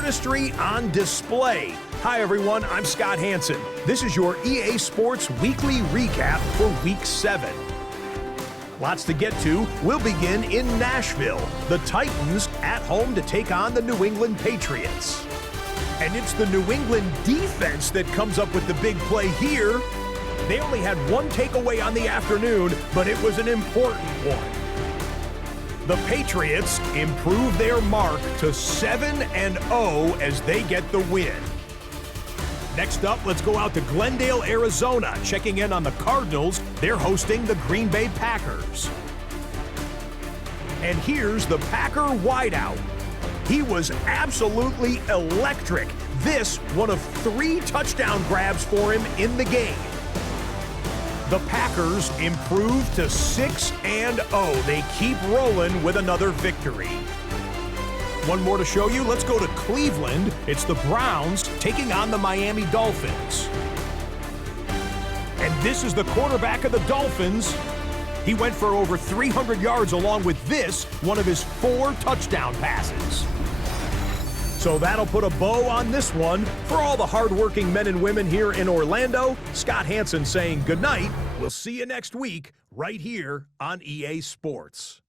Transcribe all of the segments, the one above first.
artistry on display. Hi everyone, I'm Scott Hansen. This is your EA Sports Weekly Recap for Week 7. Lots to get to. We'll begin in Nashville. The Titans at home to take on the New England Patriots. And it's the New England defense that comes up with the big play here. They only had one takeaway on the afternoon, but it was an important one. The Patriots improve their mark to 7-0 as they get the win. Next up, let's go out to Glendale, Arizona, checking in on the Cardinals. They're hosting the Green Bay Packers. And here's the Packer wideout. He was absolutely electric. This, one of 3 touchdown grabs for him in the game. The Packers improve to 6-0. They keep rolling with another victory. One more to show you. Let's go to Cleveland. It's the Browns taking on the Miami Dolphins. And this is the quarterback of the Dolphins. He went for over 300 yards along with this, one of his 4 touchdown passes. So that'll put a bow on this one. For all the hardworking men and women here in Orlando, Scott Hansen saying goodnight. We'll see you next week right here on EA Sports.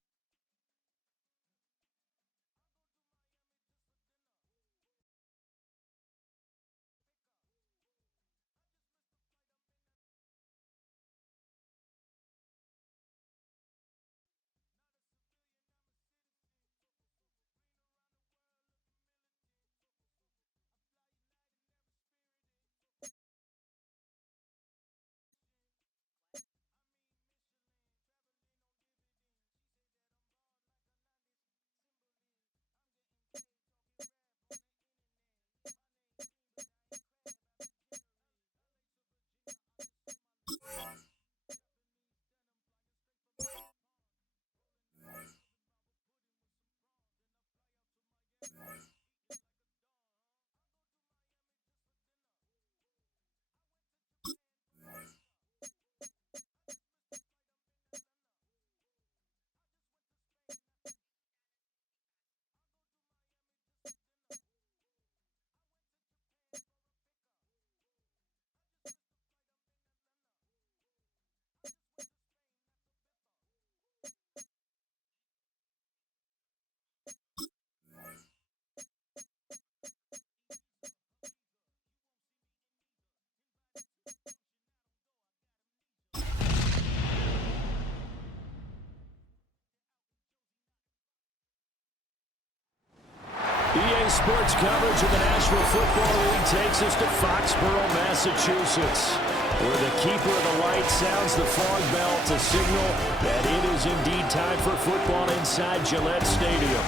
EA Sports coverage of the National Football League takes us to Foxborough, Massachusetts, where the keeper of the light sounds the fog bell to signal that it is indeed time for football inside Gillette Stadium.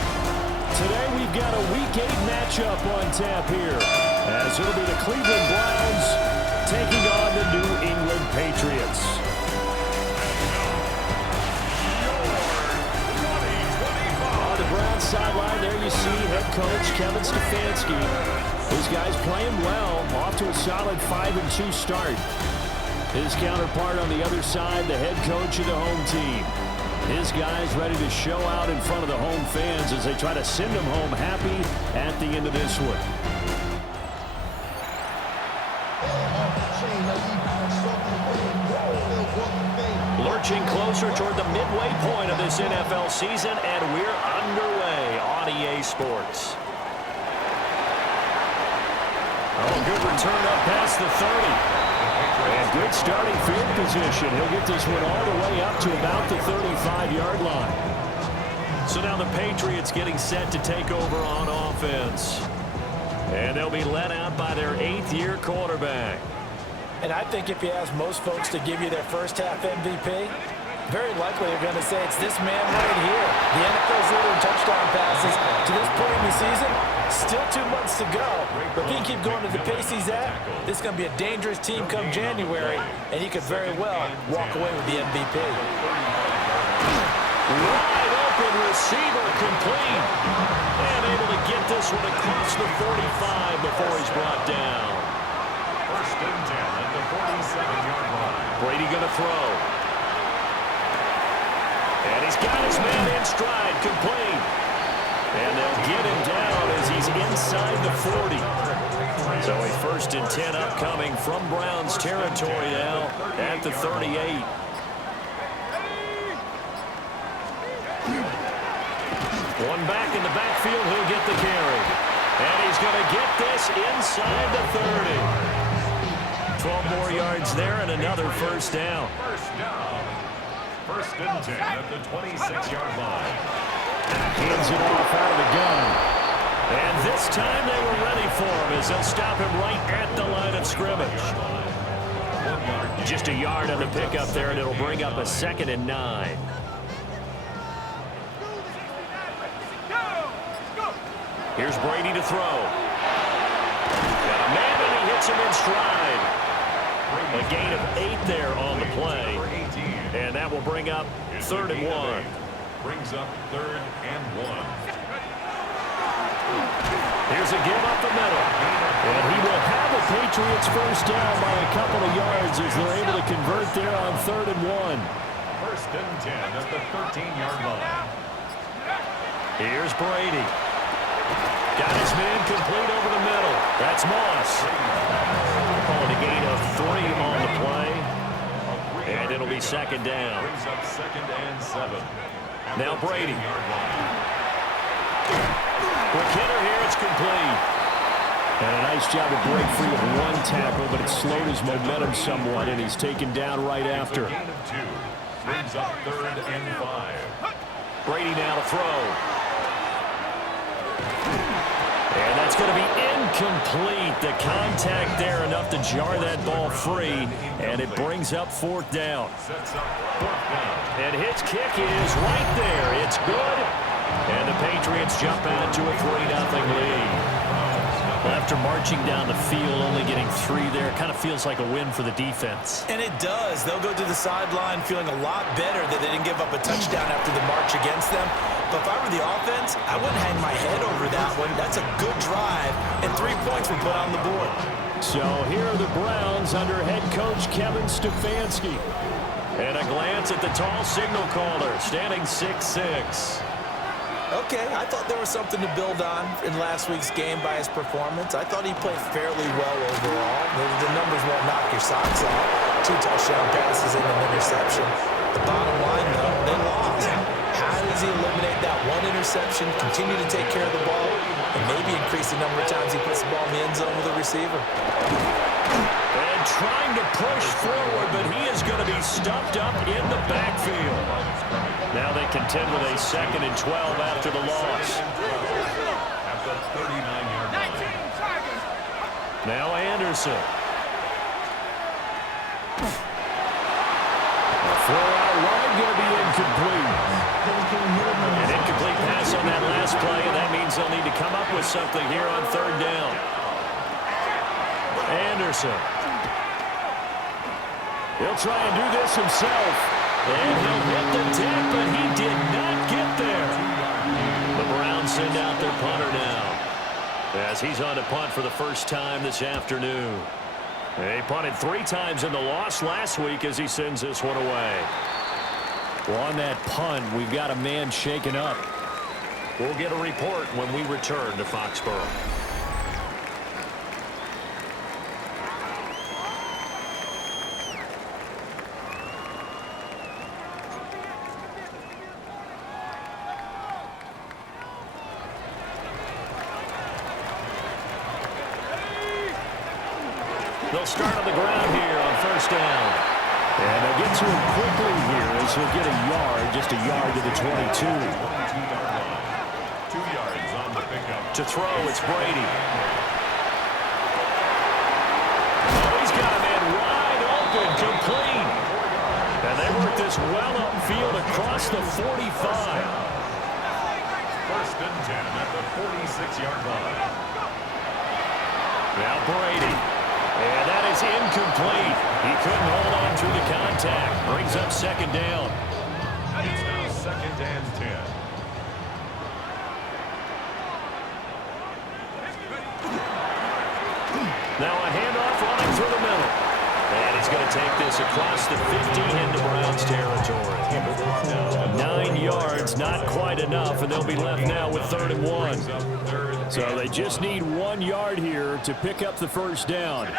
Today we've got a Week 8 matchup on tap here, as it'll be the Cleveland Browns taking on the New England Patriots. Browns sideline, there you see head coach Kevin Stefanski. His guys playing well, off to a solid 5-2 start. His counterpart on the other side, the head coach of the home team. His guys ready to show out in front of the home fans as they try to send them home happy at the end of this one. Lurching closer toward the midway point of this NFL season, and we're underway on EA Sports. Oh, good return up past the 30. And good starting field position. He'll get this one all the way up to about the 35-yard line. So now the Patriots getting set to take over on offense. And they'll be led out by their 8th-year quarterback. And I think if you ask most folks to give you their first half MVP, very likely they're going to say it's this man right here. The NFL's leader in touchdown passes to this point in the season. Still 2 months to go. But if he can keep going at the pace he's at, this is going to be a dangerous team come January, and he could very well walk away with the MVP. Wide open receiver complete. And able to get this one across the 45 before he's brought down. First and 10 at the 47-yard line. Brady going to throw. And he's got his man in stride, complete. And they'll get him down as he's inside the 40. So a 1st and 10 upcoming from Browns territory now at the 38. One back in the backfield, he'll get the carry. And he's going to get this inside the 30. 12 more yards there and another 1st down. 1st and 10 at the 26-yard line. Hands it off out of the gun. And this time they were ready for him as they'll stop him right at the line of scrimmage. Just a yard on the pickup there, and it'll bring up a 2nd and 9. Here's Brady to throw. Got a man, and he hits him in stride. A gain of 8 there on the play. And that will bring up 3rd and 1. Brings up 3rd and 1. Here's a give up the middle. And he will have the Patriots 1st down by a couple of yards as they're able to convert there on 3rd and 1. 1st and 10 at the 13-yard line. Here's Brady. Got his man complete over the middle. That's Moss. Calling a gain of 3 on the play. And it'll be 2nd down. Brings up 2nd and 7. Now Brady. Quick hitter here, it's complete. And a nice job to break free of 1 tackle, but it slowed his momentum somewhat, and he's taken down right after. Gain of 2. Brings up 3rd and 5. Brady now to throw. And that's going to be incomplete. The contact there enough to jar that ball free, and it brings up 4th down. Sets up 4th down. And his kick is right there. It's good. And the Patriots jump out to a 3-0 lead. After marching down the field, only getting 3 there, kind of feels like a win for the defense. And it does. They'll go to the sideline feeling a lot better that they didn't give up a touchdown after the march against them. But if I were the offense, I wouldn't hang my head over that one. That's a good drive, and 3 points were put on the board. So here are the Browns under head coach Kevin Stefanski. And a glance at the tall signal caller, standing 6'6". Okay, I thought there was something to build on in last week's game by his performance. I thought he played fairly well overall. The numbers won't knock your socks off. 2 touchdown passes and an interception. The bottom line, though, they lost. How does he eliminate that 1 interception, continue to take care of the ball, and maybe increase the number of times he puts the ball in the end zone with a receiver? And trying to push forward, but he is going to be stuffed up in the backfield. Now they contend with a 2nd and 12 after the loss. At the 39-yard line. Now Anderson. A throw out wide, going to be incomplete. An incomplete pass on that last play, and that means they'll need to come up with something here on 3rd down. Anderson. He'll try and do this himself. And he'll hit the deck, but he did not get there. The Browns send out their punter now, as he's on to punt for the 1st time this afternoon. He punted 3 times in the loss last week as he sends this one away. Well, on that punt, we've got a man shaken up. We'll get a report when we return to Foxborough. They'll start on the ground here on 1st down. And they'll get to him quickly here as he'll get a yard, just a yard to the 22. 22-yard line. 2 yards on the pickup. To throw, it's Brady. Oh, he's got a man wide open, complete. And they work this well upfield across the 45. 1st and 10 at the 46-yard line. Now Brady. And that is incomplete. He couldn't hold on through the contact. Brings up 2nd down. It's now 2nd and 10. Now a handoff running through the middle. And he's going to take this across the 50 into Browns territory. 9 yards, not quite enough, and they'll be left now with 3rd and 1. So they just need 1 yard here to pick up the first down.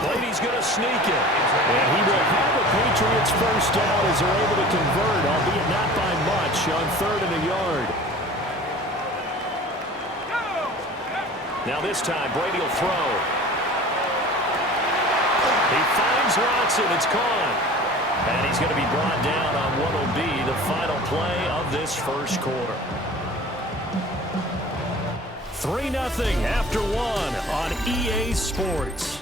Brady's going to sneak it. And he will have the Patriots first down as they're able to convert, albeit not by much, on 3rd and a yard. Now this time, Brady will throw. He finds Watson. It's caught. And he's going to be brought down on what will be the final play of this first quarter. 3-0 after 1 on EA Sports.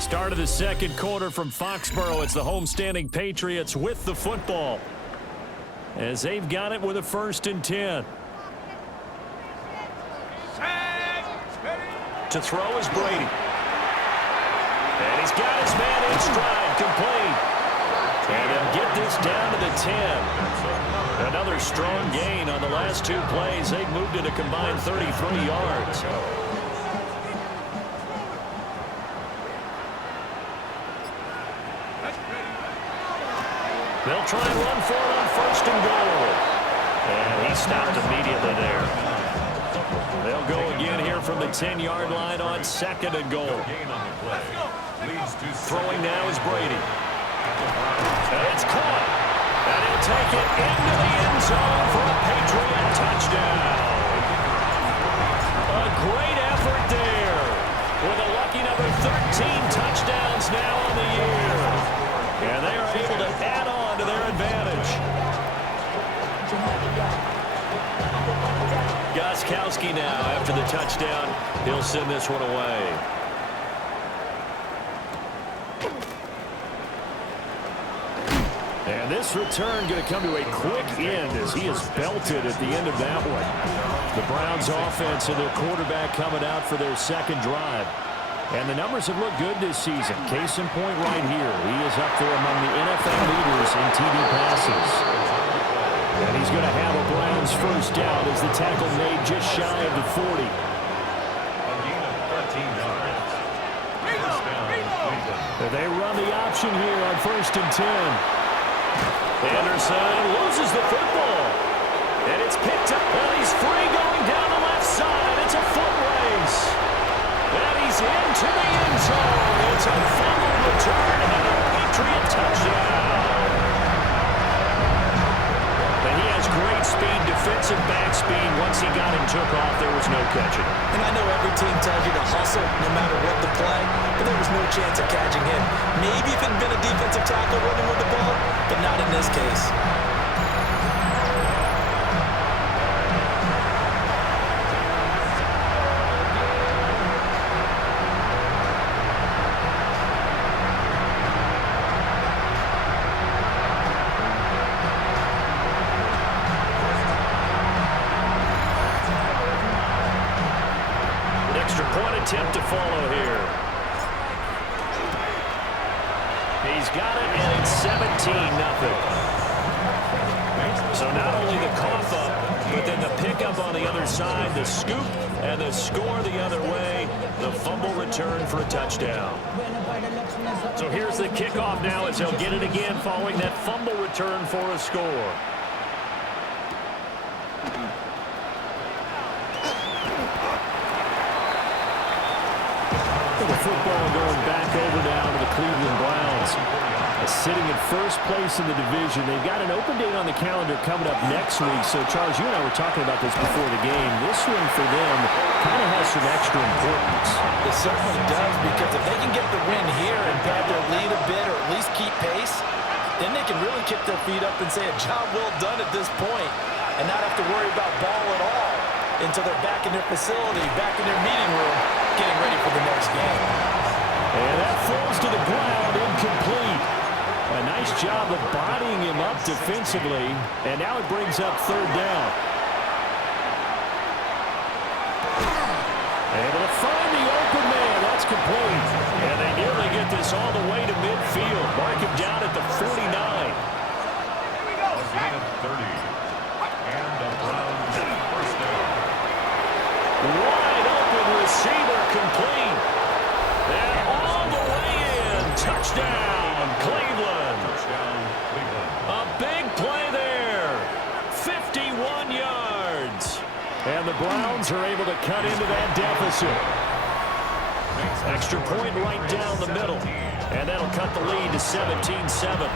Start of the second quarter from Foxborough. It's the homestanding Patriots with the football, as they've got it with a 1st and 10. To throw is Brady. And he's got his man in stride, complete. And they'll get this down to the 10. Another strong gain on the last 2 plays. They've moved it a combined 33 yards. They'll try and run for it on 1st and goal. And he stopped immediately there. They'll go again here from the 10-yard line on 2nd and goal. Throwing now is Brady. And it's caught. And he'll take it into the end zone for a Patriot touchdown. A great effort there, with a lucky number 13 touchdowns now on the year. And they are able to add on to their advantage. Gostkowski now, after the touchdown, he'll send this one away. And this return going to come to a quick end as he is belted at the end of that one. The Browns offense and their quarterback coming out for their 2nd drive. And the numbers have looked good this season. Case in point right here. He is up there among the NFL leaders in TD passes. And he's going to have a Browns first down as the tackle made just shy of the 40. They run the option here on 1st and 10. Anderson loses the football. And it's picked up. Well, he's free going down the left side. It's a foot race. And he's into the end zone. It's a fumble return and a Patriot touchdown. And he has great speed, defensive back speed. Once he got him took off, there was no catching. And I know every team tells you to hustle no matter what the play, but there was no chance of catching him. Maybe if it had been a defensive tackle running with the ball, but not in this case. Attempt to follow here. He's got it, and it's 17-0. So not only the cough up, but then the pickup on the other side, the scoop, and the score the other way. The fumble return for a touchdown. So here's the kickoff now as they'll get it again following that fumble return for a score. The football going back over now to the Cleveland Browns. Sitting in first place in the division. They've got an open date on the calendar coming up next week. So, Charles, you and I were talking about this before the game. This one for them kind of has some extra importance. It certainly does, because if they can get the win here and pad their lead a bit or at least keep pace, then they can really kick their feet up and say a job well done at this point and not have to worry about ball at all until they're back in their facility, back in their meeting room, getting ready for the next game. And that falls to the ground, incomplete. A nice job of bodying him up defensively, and now it brings up 3rd down. Able to find the open man. That's complete. And they nearly get this all the way to midfield. Mark him down at the 49. Wide open receiver, complete. And all the way in. Touchdown. Touchdown, Cleveland. Touchdown, Cleveland. A big play there. 51 yards. And the Browns are able to cut into that deficit. Extra point right down the middle. And that'll cut the lead to 17-7.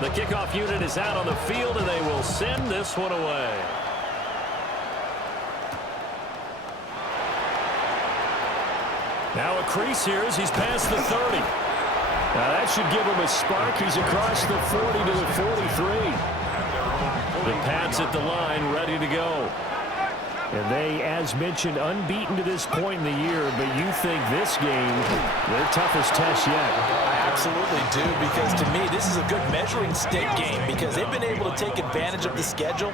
The kickoff unit is out on the field, and they will send this one away. Now a crease here as he's past the 30. Now that should give him a spark. He's across the 40 to the 43. The Pats at the line ready to go. And they, as mentioned, unbeaten to this point in the year, but you think this game, their toughest test yet. I absolutely do, because to me, this is a good measuring stick game because they've been able to take advantage of the schedule.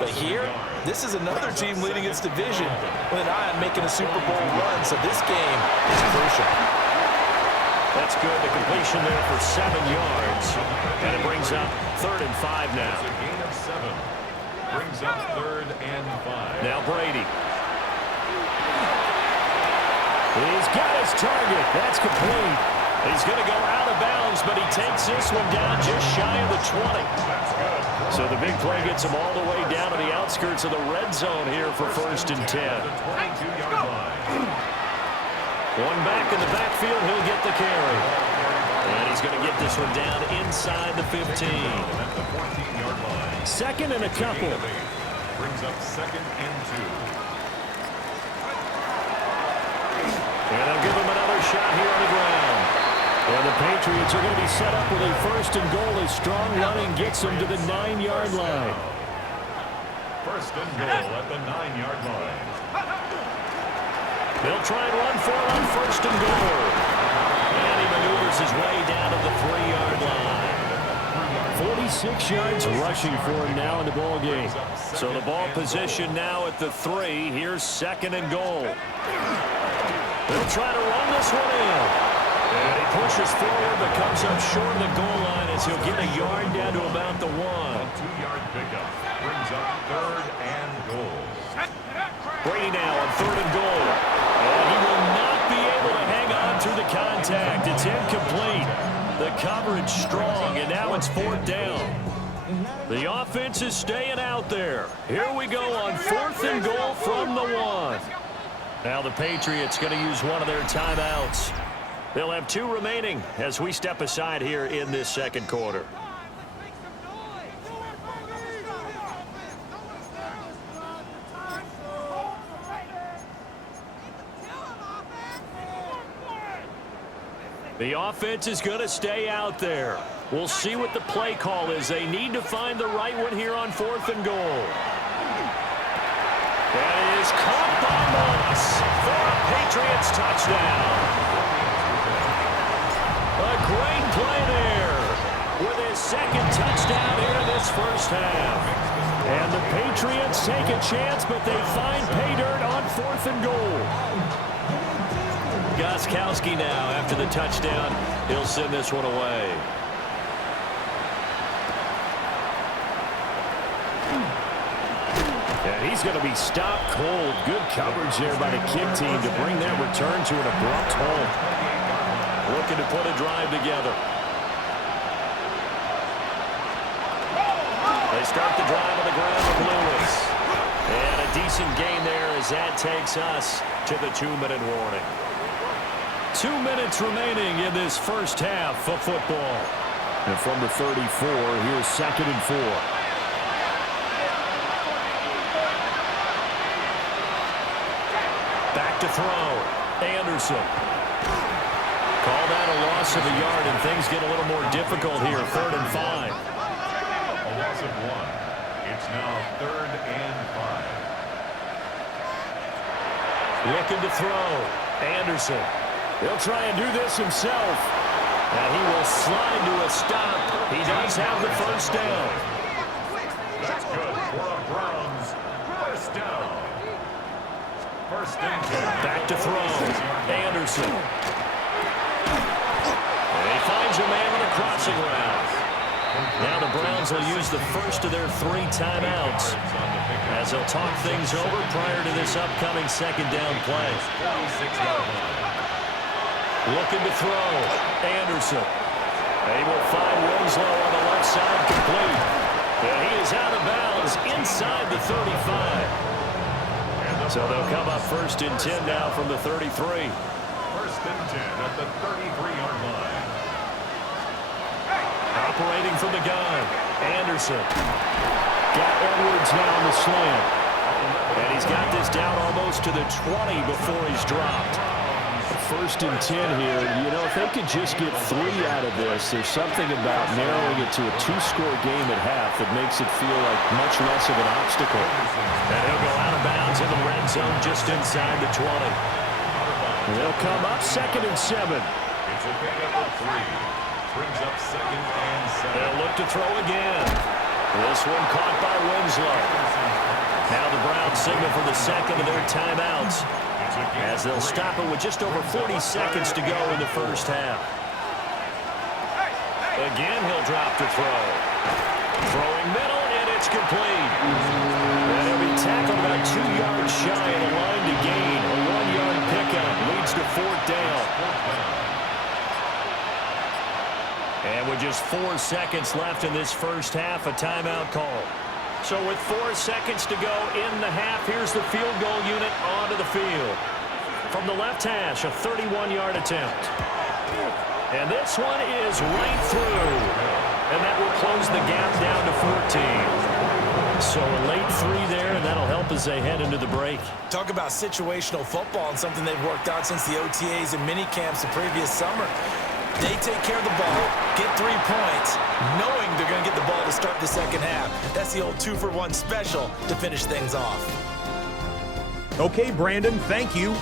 But here, this is another team leading its division with an eye on making a Super Bowl run, so this game is crucial. That's good. The completion there for 7 yards. And it brings up 3rd and 5 now. It's a gain of 7. Brings up 3rd and 5. Now Brady. He's got his target. That's complete. He's going to go out of bounds, but he takes this one down just shy of the 20. So the big play gets him all the way down to the outskirts of the red zone here for 1st and 10. One back in the backfield, he'll get the carry. And he's going to get this one down inside the 15. 2nd and a couple. Brings up 2nd and 2. And they'll give him another shot here on the ground. And the Patriots are going to be set up with a 1st and goal. A strong running gets them to the 9-yard line. 1st and goal at the 9-yard line. They'll try and run for it on 1st and goal. And he maneuvers his way down to the 3-yard line. 46 yards rushing for him now in the ball game. So the ball position now at the 3. Here's 2nd and goal. They'll try to run this one in. And he pushes forward but comes up short of the goal line as he'll get a yard down to about the 1. A 2-yard pickup. Brings up 3rd and goal. Brady now on 3rd and goal. And he will not be able to hang on through the contact. It's incomplete. The coverage strong, and now it's 4th down. The offense is staying out there. Here we go on 4th and goal from the 1. Now the Patriots going to use one of their timeouts. They'll have 2 remaining as we step aside here in this 2nd quarter. The offense is going to stay out there. We'll see what the play call is. They need to find the right one here on 4th and goal. That is caught by Moss for a Patriots touchdown. A great play there with his 2nd touchdown here in this 1st half. And the Patriots take a chance, but they find pay dirt on 4th and goal. Gostkowski now after the touchdown. He'll send this one away. And he's going to be stopped cold. Good coverage there by the kick team to bring that return to an abrupt halt. Looking to put a drive together. They start the drive on the ground with Lewis. And a decent gain there as that takes us to the 2-minute warning. 2 minutes remaining in this 1st half of football. And from the 34, here's 2nd and 4. Back to throw. Anderson. Called out a loss of a yard, and things get a little more difficult here. 3rd and 5. A loss of 1. It's now 3rd and 5. Looking to throw. Anderson. He'll try and do this himself. And he will slide to a stop. He does have the 1st down. That's good for the Browns. 1st down. 1st and 10. Back to throw. Anderson. And he finds a man on a crossing route. Now the Browns will use the 1st of their 3 timeouts as they'll talk things over prior to this upcoming 2nd down play. Looking to throw. Anderson. They will find Winslow on the left side, complete. And he is out of bounds inside the 35. So they'll come up 1st and 10 now from the 33. 1st and 10 at the 33-yard line. Operating from the gun. Anderson. Got Edwards now on the slant. And he's got this down almost to the 20 before he's dropped. 1st and 10 here. You know, if they could just get 3 out of this, there's something about narrowing it to a 2-score game at half that makes it feel like much less of an obstacle. And he'll go out of bounds in the red zone just inside the 20. They'll come up 2nd and 7. It's a pickup of 3. Brings up 2nd and 7. They'll look to throw again. This one caught by Winslow. Now the Browns signal for the 2nd of their timeouts, as they'll stop it with just over 40 seconds to go in the 1st half. Again, he'll drop to throw. Throwing middle, and it's complete. And he'll be tackled about 2 yards shy of the line to gain. A 1-yard pickup leads to 4th down. And with just 4 seconds left in this 1st half, a timeout call. So with 4 seconds to go in the half, here's the field goal unit onto the field. From the left hash, a 31-yard attempt. And this one is right through. And that will close the gap down to 14. So a late 3 there, and that'll help as they head into the break. Talk about situational football and something they've worked out since the OTAs and mini camps the previous summer. They take care of the ball, get 3 points, knowing they're going to get the ball to start the 2nd half. That's the old 2-for-1 special to finish things off. Okay, Brandon, thank you.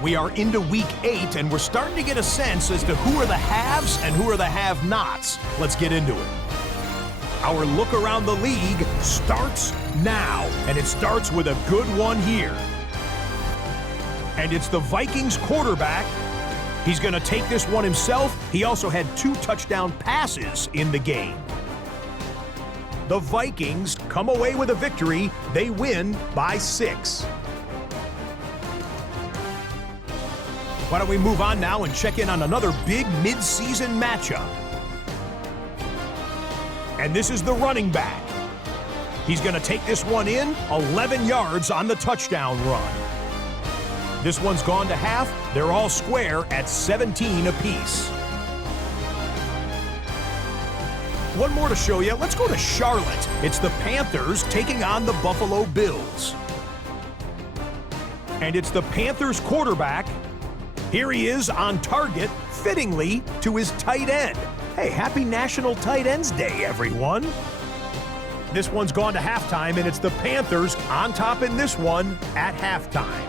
We are into week 8, and we're starting to get a sense as to who are the haves and who are the have-nots. Let's get into it. Our look around the league starts now, and it starts with a good one here. And it's the Vikings quarterback. He's going to take this one himself. He also had 2 touchdown passes in the game. The Vikings come away with a victory. They win by 6. Why don't we move on now and check in on another big mid-season matchup. And this is the running back. He's going to take this one in, 11 yards on the touchdown run. This one's gone to half. They're all square at 17 apiece. One more to show you. Let's go to Charlotte. It's the Panthers taking on the Buffalo Bills. And it's the Panthers quarterback. Here he is on target, fittingly, to his tight end. Hey, happy National Tight Ends Day, everyone. This one's gone to halftime, and it's the Panthers on top in this one at halftime.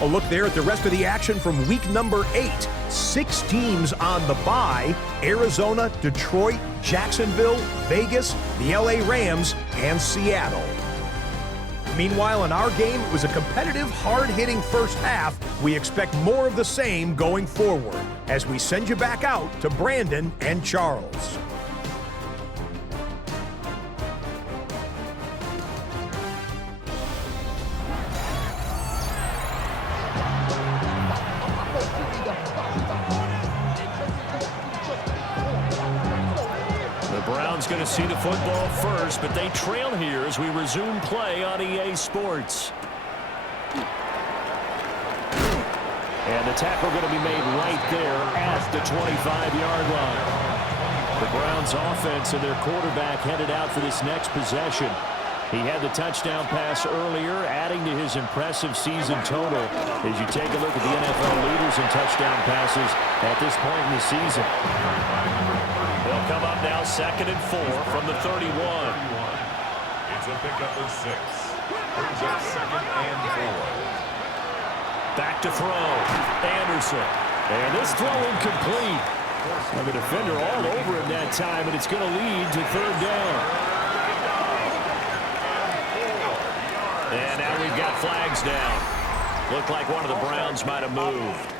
A look there at the rest of the action from week number 8. 6 teams on the bye: Arizona, Detroit, Jacksonville, Vegas, the LA Rams, and Seattle. Meanwhile, in our game, it was a competitive, hard-hitting first half. We expect more of the same going forward as we send you back out to Brandon and Charles. Going to see the football first, but they trail here as we resume play on EA Sports. And the tackle going to be made right there at the 25-yard line. The Browns offense and their quarterback headed out for this next possession. He had the touchdown pass earlier, adding to his impressive season total as you take a look at the NFL leaders in touchdown passes at this point in the season. They'll come up now 2nd and 4 from the 31. It's a pickup of 6. Brings up 2nd and 4. Back to throw. Anderson. And this throw incomplete. And the defender all over him that time, and it's going to lead to 3rd down. And now we've got flags down. Looked like one of the Browns might have moved.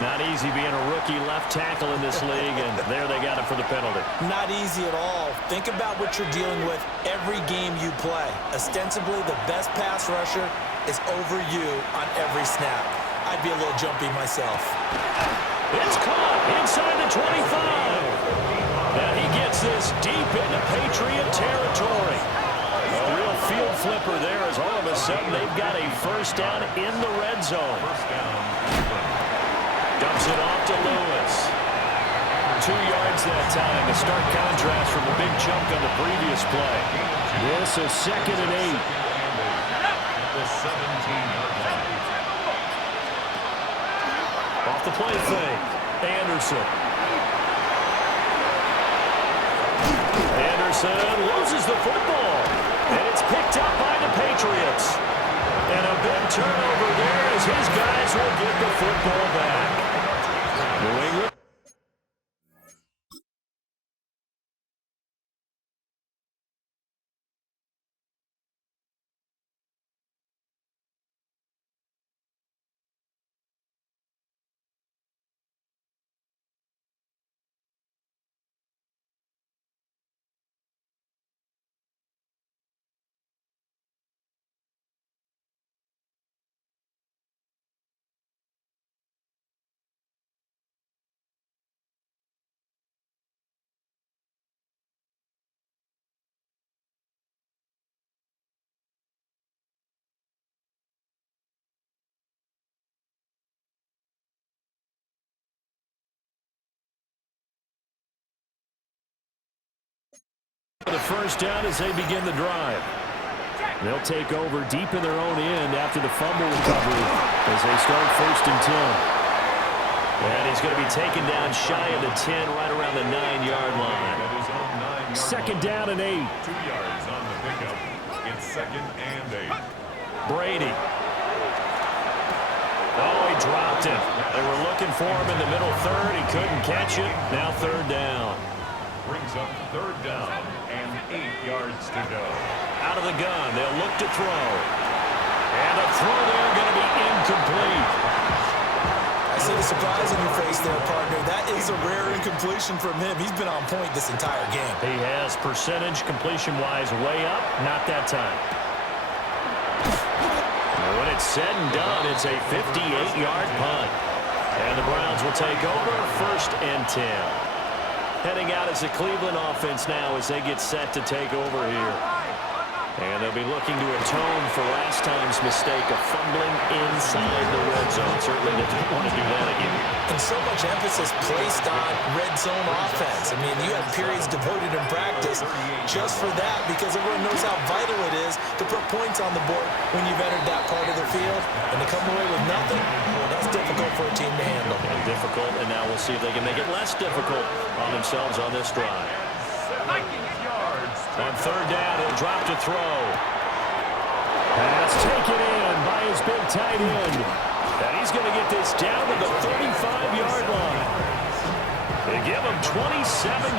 Not easy being a rookie left tackle in this league, and there they got it for the penalty. Not easy at all. Think about what you're dealing with every game you play. Ostensibly the best pass rusher is over you on every snap. I'd be a little jumpy myself. It's caught inside the 25. And he gets this deep into Patriot territory. A real field flipper there as all of a sudden they've got a first down in the red zone. Dumps it off to Lewis. 2 yards that time. A stark contrast from the big chunk on the previous play. This is 2nd and 8. The 17-yard line. Off the play fake. Anderson. Anderson loses the football. And it's picked up by the Patriots. And a big turnover there as his guys will get the football back. New England. The first down as they begin the drive. They'll take over deep in their own end after the fumble recovery as they start 1st and 10. And he's going to be taken down shy of the 10, right around the 9-yard line. 2nd down and 8. 2 yards on the pickup. It's 2nd and 8. Brady. Oh, he dropped it. They were looking for him in the middle third. He couldn't catch it. Now 3rd down. Brings up 3rd down and 8 yards to go. Out of the gun, they'll look to throw. And a throw there going to be incomplete. I see the surprise on your face there, partner. That is a rare incompletion from him. He's been on point this entire game. He has percentage completion-wise way up. Not that time. When it's said and done, it's a 58-yard punt. And the Browns will take over 1st and 10. Heading out as the Cleveland offense now as they get set to take over here. And they'll be looking to atone for last time's mistake of fumbling inside the red zone. Certainly didn't want to do that again. And so much emphasis placed on red zone offense. I mean, you have periods devoted in practice just for that because everyone knows how vital it is to put points on the board when you've entered that part of the field. And to come away with nothing, well, that's difficult for a team to handle. And difficult, and now we'll see if they can make it less difficult on themselves on this drive. On 3rd down, he'll drop to throw. Pass taken in by his big tight end. And he's going to get this down to the 35-yard line. They give him 27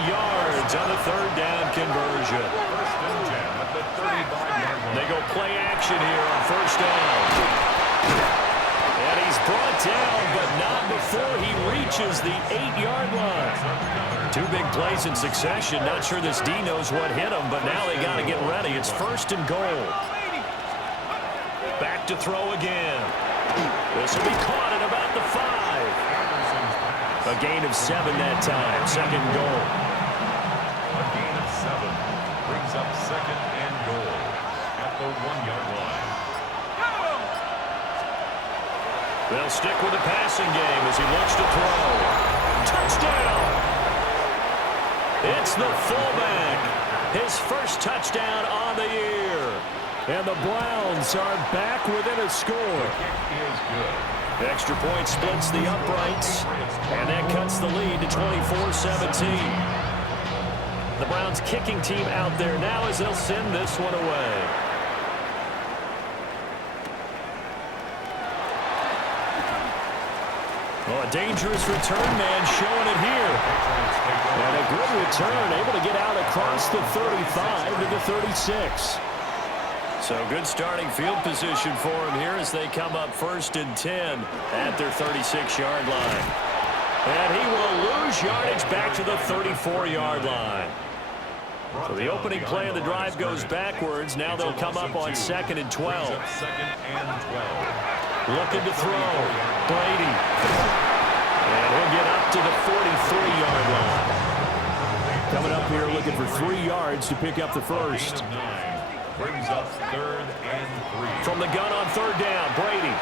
yards on the 3rd down conversion. They go play action here on 1st down. And he's brought down, but not before he reaches the 8-yard line. 2 big plays in succession. Not sure this D knows what hit him, but now they got to get ready. It's 1st and goal. Back to throw again. This will be caught at about the 5. A gain of 7 that time. 2nd goal. A gain of 7 brings up 2nd and goal at the 1-yard line. They'll stick with the passing game as he looks to throw. Touchdown! It's the fullback. His first touchdown on the year. And the Browns are back within a score. Is good. Extra point splits the uprights. And that cuts the lead to 24-17. The Browns kicking team out there now as they'll send this one away. Oh, a dangerous return man showing it here. And a good return, able to get out across the 35 to the 36. So good starting field position for him here as they come up 1st and 10 at their 36-yard line. And he will lose yardage back to the 34-yard line. So the opening play of the drive goes backwards. Now they'll come up on 2nd and 12. Looking to throw. Brady. And he'll get up to the 43-yard line. Coming up here looking for 3 yards to pick up the first. Brings up 3rd and 3. From the gun on 3rd down, Brady.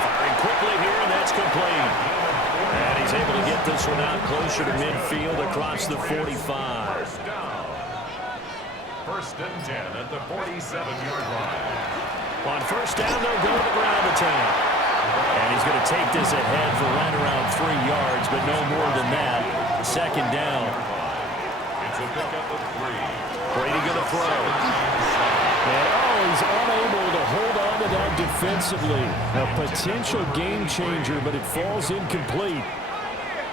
Firing quickly here, and that's complete. And he's able to get this one out closer to midfield across the 45. First down. 1st and 10 at the 47-yard line. On 1st down, they'll go to the ground attack. And he's going to take this ahead for right around 3 yards, but no more than that. 2nd down. It's a pickup of 3. Brady going to throw. And he's unable to hold on to that defensively. A potential game changer, but it falls incomplete.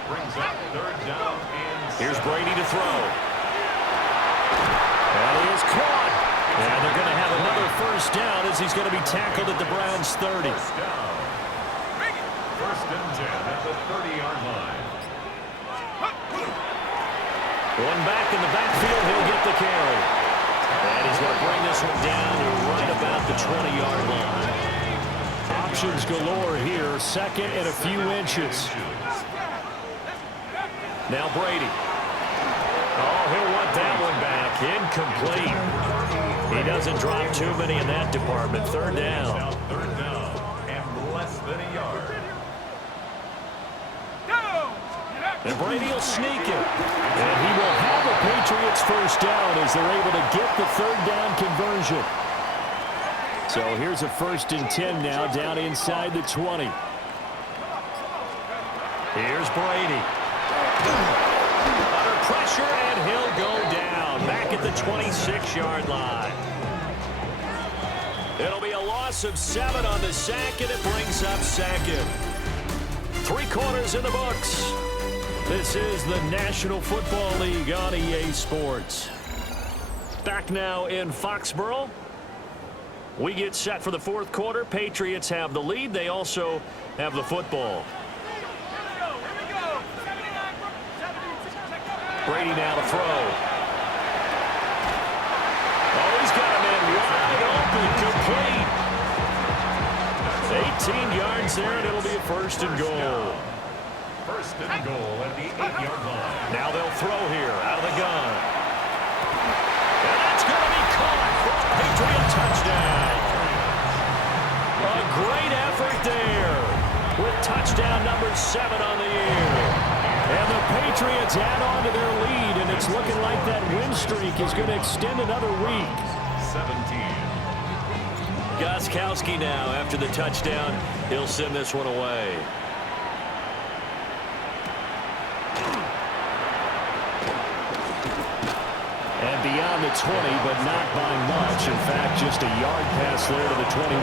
Brings up 3rd down and 7. Here's Brady to throw. And he is caught. And they're going to have another 1st down as he's going to be tackled at the Browns' 30. 1st down. 1st and 10 at the 30-yard line. One back in the backfield, he'll get the carry. And he's going to bring this one down to right about the 20-yard line. Options galore here, 2nd and a few inches. Now Brady. He'll want that one back. Incomplete. He doesn't drop too many in that department. 3rd down. 3rd down and less than a yard. And Brady will sneak it. And he will have the Patriots 1st down as they're able to get the 3rd down conversion. So here's a 1st and 10 now down inside the 20. Here's Brady. Under pressure, and he'll go down. Back at the 26-yard line. It'll be a loss of 7 on the sack, and it brings up 2nd. 3 quarters in the books. This is the National Football League on EA Sports. Back now in Foxborough. We get set for the 4th quarter. Patriots have the lead. They also have the football. Brady now to throw. He's got him in wide open, complete. 18 yards there, and it'll be a 1st and goal. 1st and goal at the 8-yard line. Now they'll throw here out of the gun. And that's going to be caught. Patriot touchdown. A great effort there with touchdown number 7 on the year. And the Patriots add on to their lead, and it's looking like that win streak is going to extend another week. 17. Gostkowski now after the touchdown. He'll send this one away. And beyond the 20, but not by much. In fact, just a yard pass there to the 21.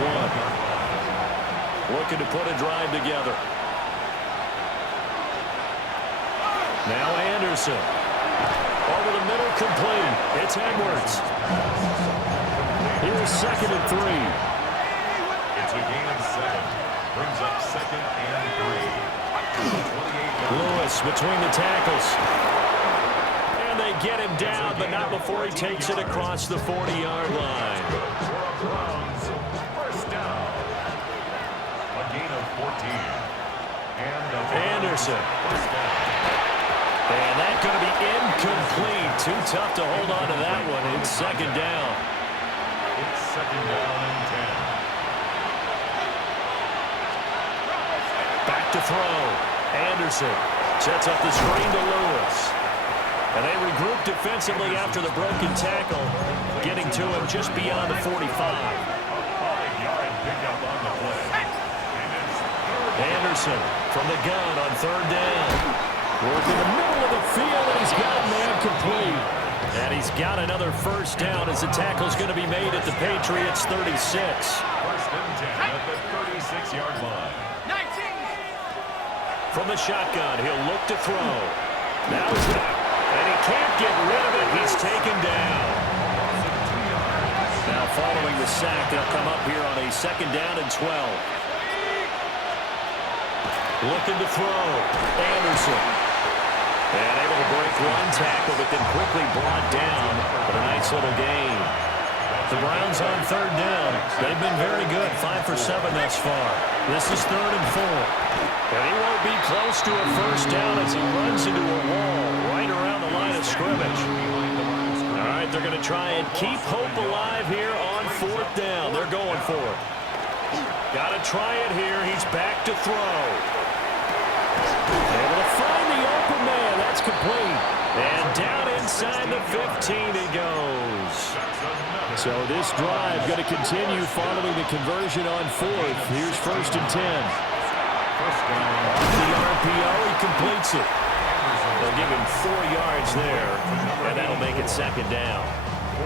Looking to put a drive together. Now Anderson. Over the middle, complete. It's Edwards. Here's 2nd and 3. It's a gain of 7. Brings up 2nd and 3. Lewis between the tackles. And they get him down, but not before he takes it across the 40-yard line. First down. A gain of 14. And Anderson. And that's going to be incomplete. Too tough to hold on to that one. It's 2nd down. It's 2nd down and 10. Back to throw. Anderson sets up the screen to Lewis. And they regroup defensively after the broken tackle, getting to him just beyond the 45. Anderson from the gun on 3rd down. Working the middle of the field, and he's got man complete. And he's got another 1st down as the tackle's going to be made at the Patriots' 36. 1st and 10 at the 36-yard line. From the shotgun, he'll look to throw. Now he's going to... And he can't get rid of it. He's taken down. Now following the sack, they'll come up here on a 2nd down and 12. Looking to throw. Anderson. And able to break one tackle, but then quickly brought down. But a nice little gain. The Browns on third down. They've been very good, 5 for 7 thus far. This is 3rd and 4. And he won't be close to a first down as he runs into a wall right around the line of scrimmage. All right, they're going to try and keep hope alive here on 4th down. They're going for it. Got to try it here. He's back to throw. Able to find the open man. That's complete. And down inside the 15 he goes. So this drive going to continue following the conversion on 4th. Here's 1st and 10. Off the RPO, he completes it. They'll give him 4 yards there, and that'll make it 2nd down.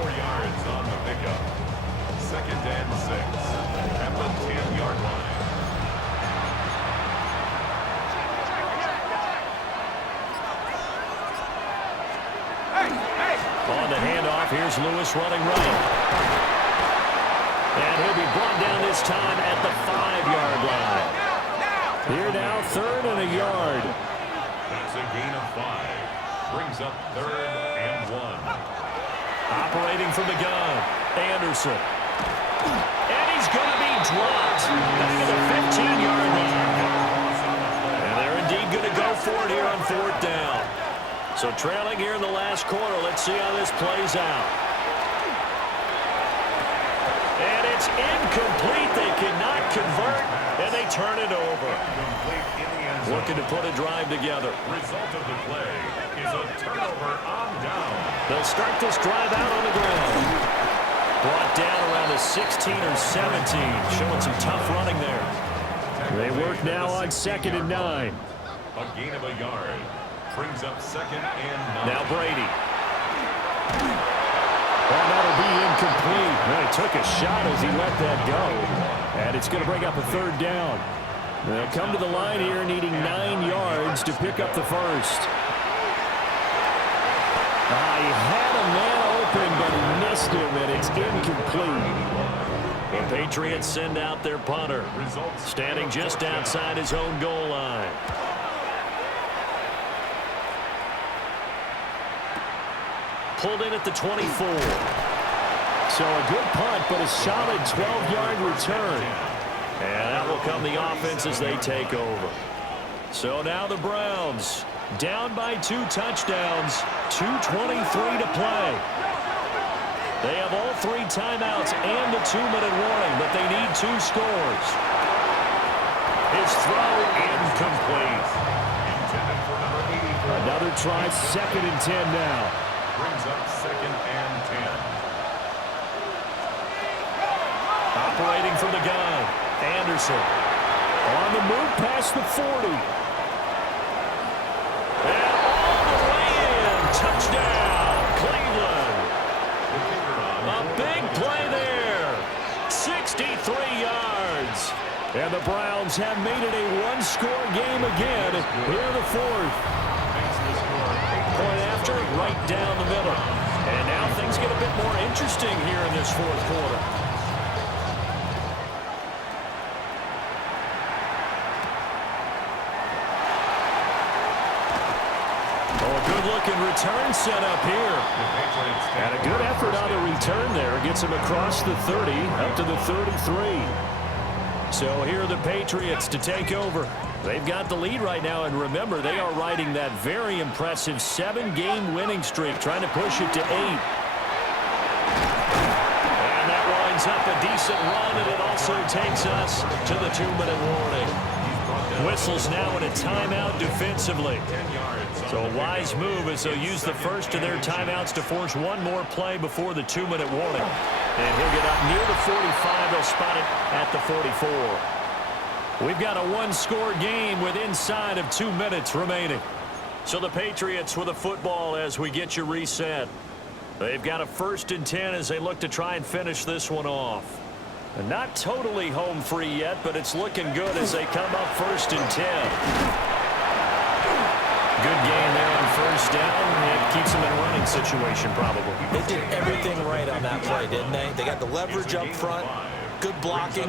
4 yards on the pickup. 2nd and 6 at the 10-yard line. On the handoff, here's Lewis running right. And he'll be brought down this time at the 5-yard line. Here now, 3rd and a yard. That's a gain of 5. Brings up 3rd and 1. Operating from the gun, Anderson. And he's going to be dropped back at the 15-yard line. And they're indeed going to go for it here on 4th down. So trailing here in the last quarter. Let's see how this plays out. And it's incomplete. They cannot convert, and they turn it over. Looking to put a drive together. Result of the play is a turnover on down. They'll start this drive out on the ground. Brought down around the 16 or 17. Showing some tough running there. They work now on 2nd and 9. A gain of a yard. Brings up 2nd and 9. Now Brady. Well, that'll be incomplete. Well, he took a shot as he let that go. And it's going to bring up a 3rd down. They'll come to the line here needing 9 yards to pick up the first. He had a man open, but he missed him, and it's incomplete. The Patriots send out their punter, standing just outside his own goal line. Pulled in at the 24. So a good punt, but a solid 12-yard return. And that will come the offense as they take over. So now the Browns down by 2 touchdowns, 2:23 to play. They have all 3 timeouts and the 2-minute warning, but they need 2 scores. His throw incomplete. Another try, 2nd and 10 now. Brings up 2nd and 10. Operating from the gun, Anderson. On the move past the 40. And all the way in. Touchdown, Cleveland. A big play there. 63 yards. And the Browns have made it a 1-score game again here in the 4th. Point after, right down the middle. And now things get a bit more interesting here in this 4th quarter. Oh, a good-looking return set up here. And a good effort on the return there. Gets him across the 30, up to the 33. So here are the Patriots to take over. They've got the lead right now, and remember, they are riding that very impressive 7-game winning streak, trying to push it to 8. And that winds up a decent run, and it also takes us to the 2-minute warning. Whistles now in a timeout defensively. So a wise move as they'll use the first of their timeouts to force one more play before the 2-minute warning. And he'll get up near the 45. They'll spot it at the 44. We've got a 1-score game with inside of 2 minutes remaining. So the Patriots with a football as we get you reset. They've got a 1st and 10 as they look to try and finish this one off. And not totally home free yet, but it's looking good as they come up 1st and 10. Good gain there on 1st down. It keeps them in a running situation probably. They did everything right on that play, didn't they? They got the leverage up front. Good blocking,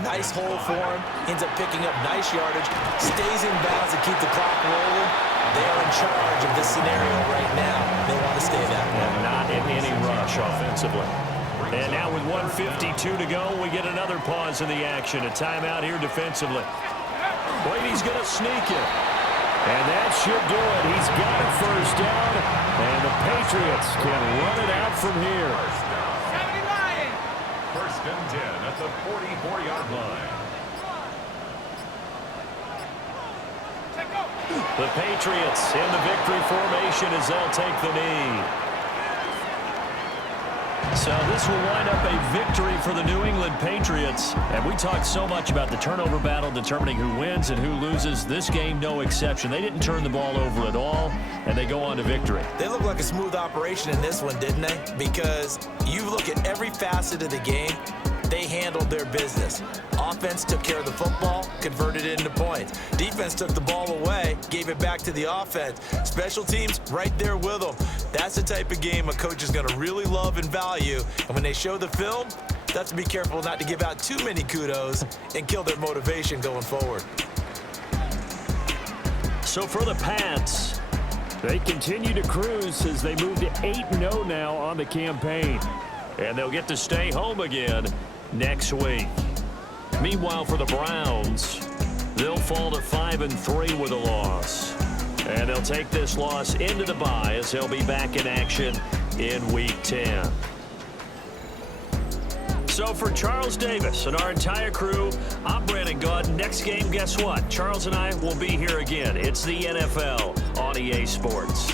nice hole for him, ends up picking up nice yardage, stays in bounds to keep the clock rolling. They are in charge of this scenario right now. They want to stay that way. And not in any rush offensively. And now with 1:52 to go, we get another pause in the action. A timeout here defensively. Brady's going to sneak it. And that should do it. He's got a first down. And the Patriots can run it out from here. First and 10 at the 44-yard line. The Patriots in the victory formation as they'll take the knee. So this will wind up a victory for the New England Patriots. And we talked so much about the turnover battle determining who wins and who loses. This game, no exception. They didn't turn the ball over at all, and they go on to victory. They look like a smooth operation in this one, didn't they? Because you look at every facet of the game, they handled their business. Offense took care of the football, converted it into points. Defense took the ball away, gave it back to the offense. Special teams right there with them. That's the type of game a coach is going to really love and value. And when they show the film, that's to be careful not to give out too many kudos and kill their motivation going forward. So for the Pats, they continue to cruise as they move to 8-0 now on the campaign. And they'll get to stay home again next week. Meanwhile, for the Browns, they'll fall to 5-3 with a loss. And they'll take this loss into the bye as they'll be back in action in Week 10. So for Charles Davis and our entire crew, I'm Brandon Gaudin. Next game, guess what? Charles and I will be here again. It's the NFL on EA Sports.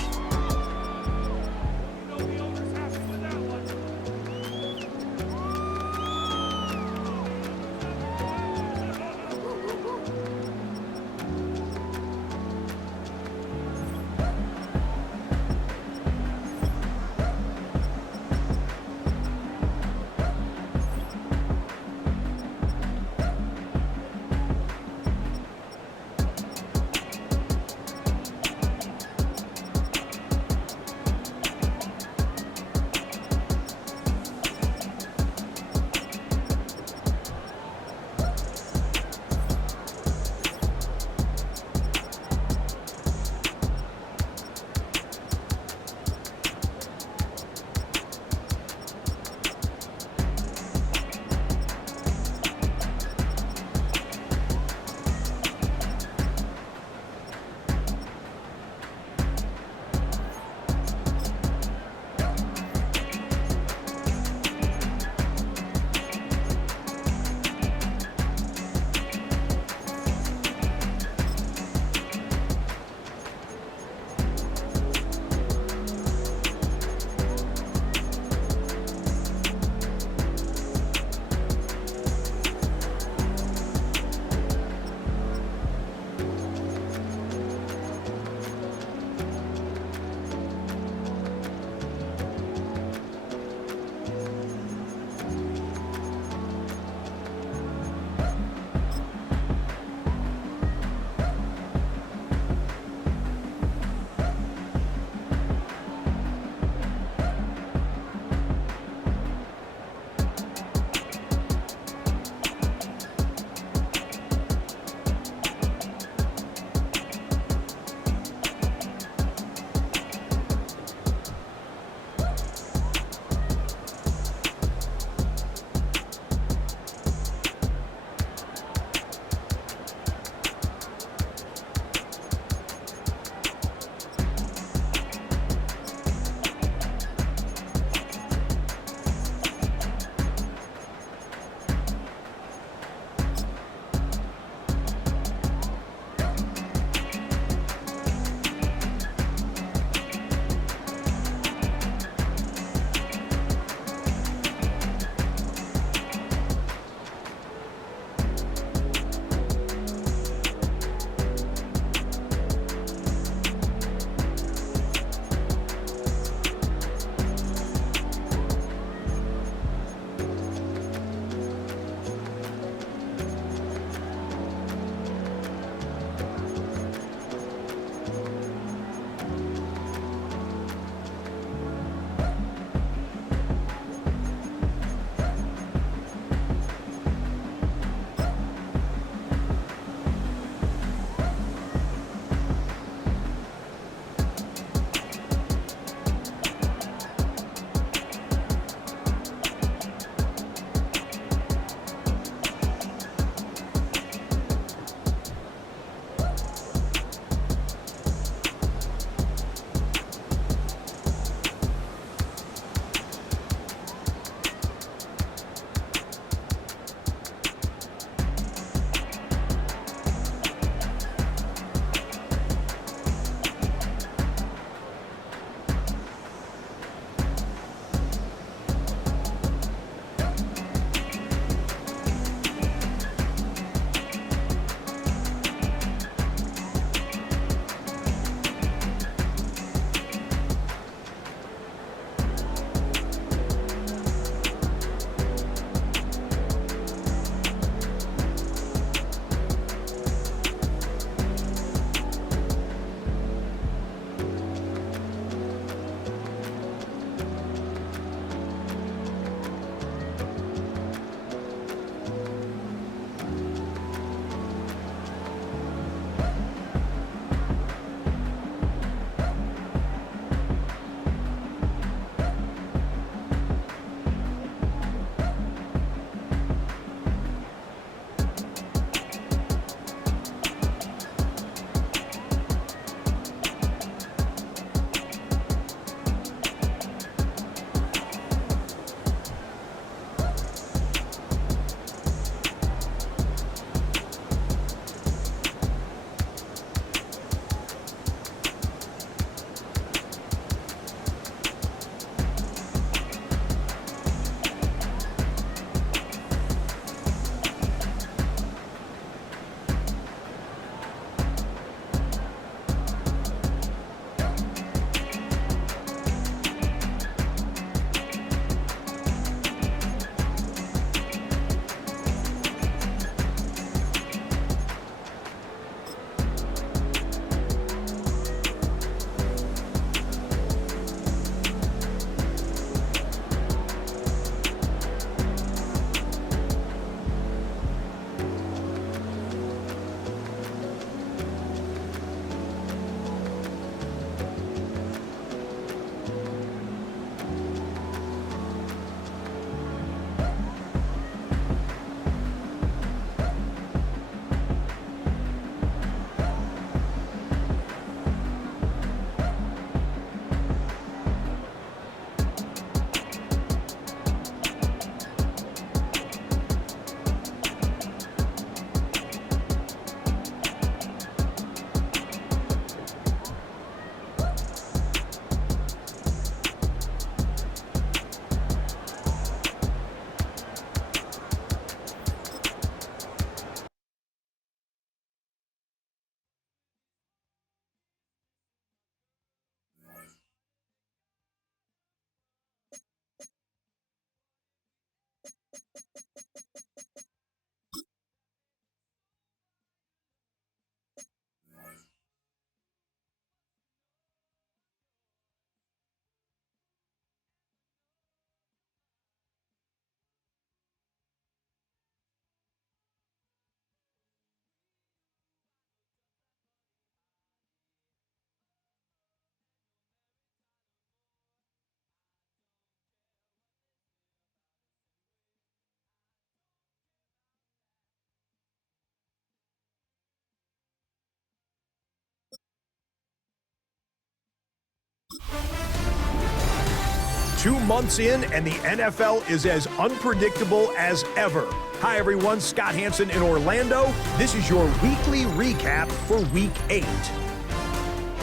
2 months in, and the NFL is as unpredictable as ever. Hi, everyone. Scott Hansen in Orlando. This is your weekly recap for Week 8.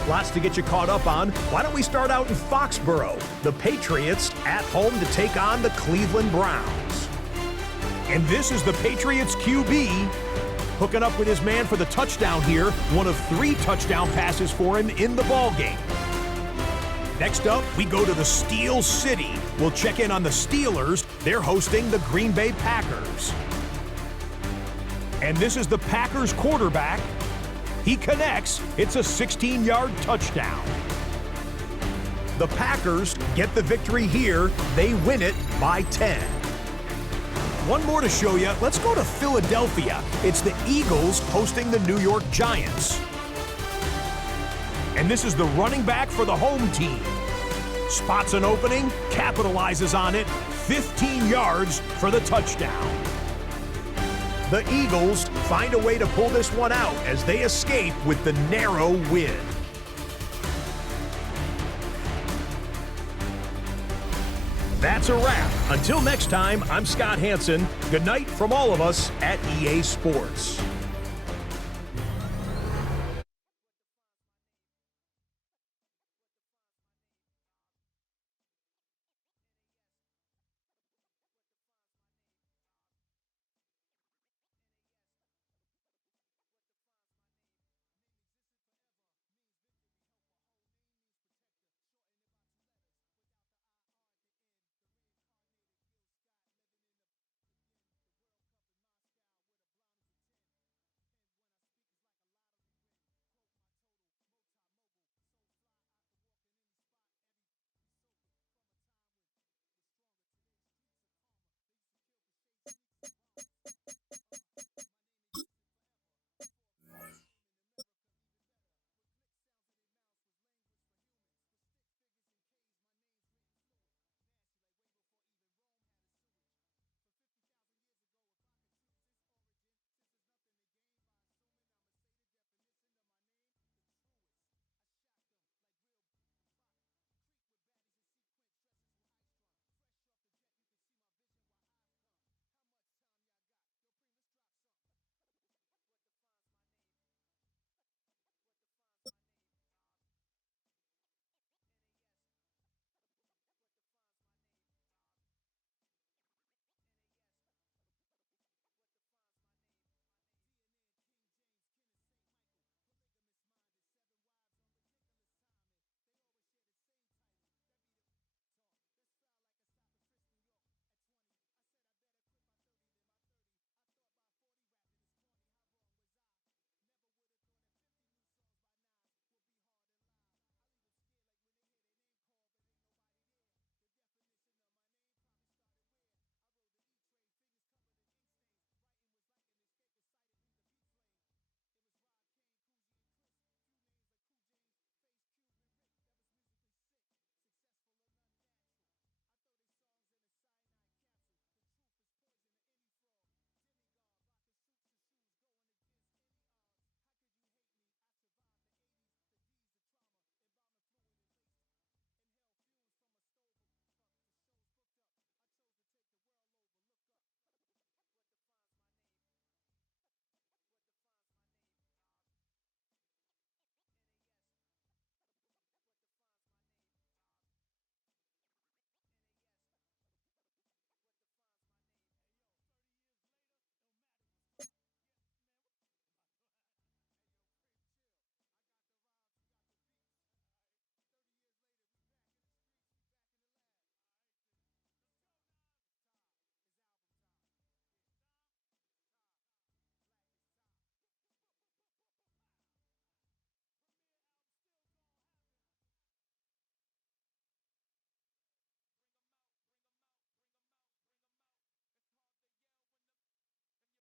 Lots to get you caught up on. Why don't we start out in Foxborough? The Patriots at home to take on the Cleveland Browns. And this is the Patriots QB hooking up with his man for the touchdown here. One of 3 touchdown passes for him in the ballgame. Next up, we go to the Steel City. We'll check in on the Steelers. They're hosting the Green Bay Packers. And this is the Packers quarterback. He connects. It's a 16-yard touchdown. The Packers get the victory here. They win it by 10. One more to show you. Let's go to Philadelphia. It's the Eagles hosting the New York Giants. And this is the running back for the home team. Spots an opening, capitalizes on it, 15 yards for the touchdown. The Eagles find a way to pull this one out as they escape with the narrow win. That's a wrap. Until next time, I'm Scott Hansen. Good night from all of us at EA Sports.